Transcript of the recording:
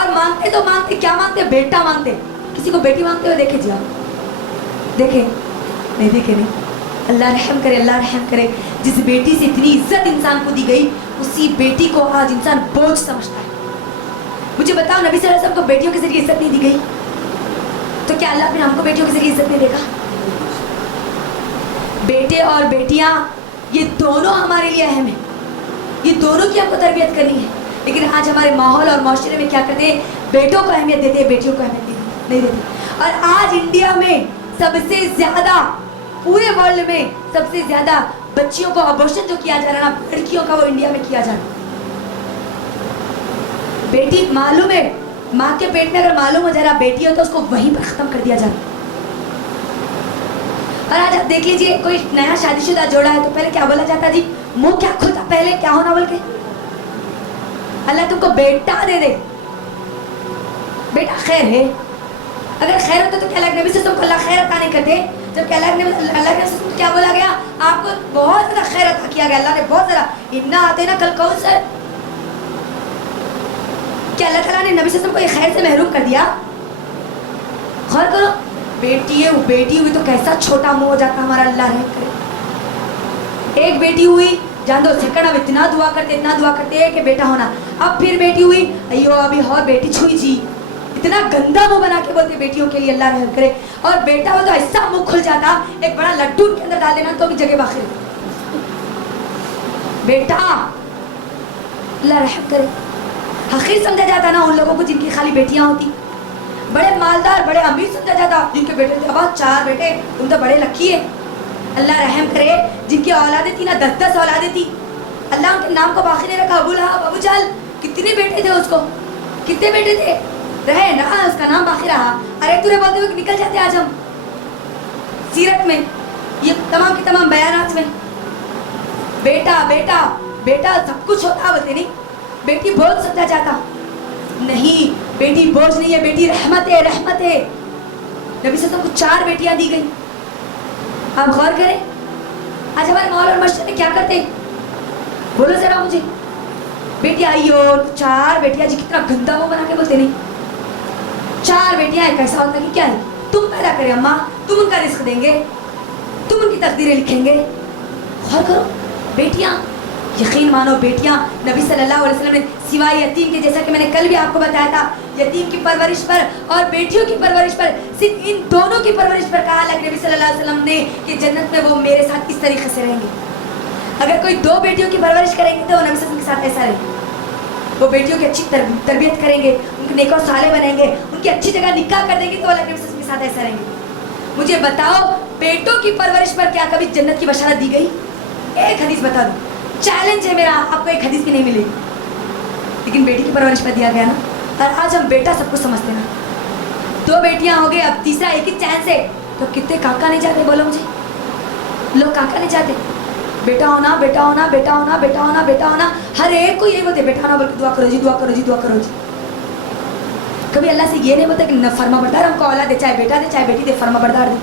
और मांगते तो मांगते क्या मांगते, बेटा मांगते। किसी को बेटी मांगते हुए देखे जी आप? देखे नहीं? देखे नहीं। अल्लाह रहम करे, अल्लाह रहम करे। जिस बेटी से इतनी इज्जत इंसान को दी गई, उसी बेटी को आज इंसान बोझ समझता है। मुझे बताओ, नबी सल्लल्लाहु अलैहि वसल्लम को बेटियों के जरिए इज्जत नहीं दी गई, तो क्या अल्लाह फिर हमको बेटियों के जरिए इज्जत नहीं देगा? बेटे और बेटियां ये दोनों हमारे लिए अहम है, ये दोनों की हमको तरबियत करनी है। लेकिन आज हमारे माहौल और माशरे में क्या करते हैं, बेटों को अहमियत देते हैं, बेटियों को अहमियत नहीं देते। और आज इंडिया में सबसे ज्यादा, पूरे वर्ल्ड में सबसे ज्यादा बच्चियों को अबॉर्शन जो किया जा रहा है ना, लड़कियों का, वो इंडिया में किया जा रहा है। बेटी मालूम है, माँ के पेट में अगर मालूम हो जा रहा बेटी हो तो उसको वहीं पर खत्म कर दिया जा रहा। और आज आप देख लीजिए, कोई नया शादीशुदा जोड़ा है तो पहले क्या बोला जाता जी, मुंह क्या खुलता, पहले क्या होना बोल के, अल्लाह तुमको बेटा दे दे। बेटा खैर है, अगर खैर होता तो क्या लगने भी से तुमको अल्लाह खैर अता नहीं करते? जब क्या लगने, अल्लाह के रसूल क्या बोला गया, आपको बहुत ज्यादा खैर अता किया गया, अल्लाह ने बहुत ज्यादा, इन्ना आते ना कल कौन सर, क्या अल्लाह ताला ने नबी सल्लल्लाहु अलैहि वसल्लम को ये खैर से महरूम कर दिया? गौर करो, बेटी है, बेटी हुई तो कैसा छोटा मुंह हो जाता हमारा, अल्लाह रहम करे। एक बेटी हुई, जान दो सेकंड अब इतना दुआ करते कि बेटा होना। अब फिर बेटी हुई, अयो अभी और बेटी छुई जी, इतना गंदा मुंह बना के बोलते बेटियों के लिए, अल्लाह रहम करे। और बेटा हो तो ऐसा मुंह खुल जाता, एक बड़ा लड्डू के अंदर डाल देना तो भी जगह बाखिर। बेटा अल्लाह रहम करे। हकीर समझा जाता ना उन लोगों को जिनकी खाली बेटियां होती, बड़े मालदार बड़े अमीर समझा जाता जिनके बेटे थे। अब 4 बेटे, तुम तो बड़े लकी है। अल्लाह रहम करे, जिनकी औलादें थी ना 10-10 औलादें थी, अल्लाह उनके नाम को बाकी नहीं रखा। अबू लहब, अबू जहल, कितने बेटे थे उसको, कितने बेटे थे, रहे ना, उसका नाम बाकी रहा। अरे तुरे बोलते हुए निकल जाते आज हम सीरत में, ये तमाम की तमाम बयानात में, बेटा बेटा बेटा सब कुछ होता, बोलते नहीं बेटी बोझ समझा जाता। नहीं, बेटी बोझ नहीं है, बेटी रहमत है, रहमत है। नबी सल्लल्लाहु अलैहि वसल्लम को 4 बेटियां दी गई। आप गौर करें, आज हमारे माहौल और मस्जिद में क्या करते हैं, बोलो जरा मुझे। बेटियां आई हो, 4 बेटियां जी, कितना गंदा वो बना के बोलते नहीं, 4 बेटियां है, कैसा होता कि क्या है, तुम पैदा करें अम्मा, तुम उनका रिस्क देंगे, तुम उनकी तकदीरें लिखेंगे। गौर करो, बेटियां, यकीन मानो बेटियां, नबी सल्लल्लाहु अलैहि वसल्लम ने सिवाय यतीम के, जैसा कि मैंने कल भी आपको बताया था, यतीम की परवरिश पर और बेटियों की परवरिश पर, सिर्फ इन दोनों की परवरिश पर कहा है नबी सल्लल्लाहु अलैहि वसल्लम ने कि जन्नत में वो मेरे साथ इस तरीके से रहेंगे। अगर कोई 2 बेटियों की परवरिश करेंगे तो नबी सल्लल्लाहु अलैहि वसल्लम के साथ ऐसा रहेंगे। वो बेटियों की अच्छी तरबियत करेंगे, उनके नेक और साले बनेंगे, उनकी अच्छी जगह निकाह कर देंगे तो अल्लाह के नबी सल्लल्लाहु अलैहि वसल्लम के साथ ऐसा रहेंगे। मुझे बताओ, बेटों की परवरिश पर क्या कभी जन्नत की बशारत दी गई? एक हदीस बता दो, चैलेंज है मेरा, आपको एक हदीस की नहीं मिलेगी। लेकिन बेटी की परवरिश पर दिया गया ना, और आज हम बेटा सब कुछ समझते ना। 2 बेटियां हो गए, अब तीसरा एक ही चांस है, तो कितने काका नहीं जाते, बोलो मुझे, लोग काका नहीं जाते। बेटा होना, बेटा होना, बेटा होना, बेटा होना, बेटा होना, हर एक को यही बोलते बेटा होना, बल्कि दुआ करो जी, दुआ करो जी, दुआ करो जी। कभी अल्लाह से ये नहीं बोलता कि न फर्मा बरदार हमको औलाद दे, चाहे बेटा दे चाहे बेटी दे, फर्मा बरदार दे।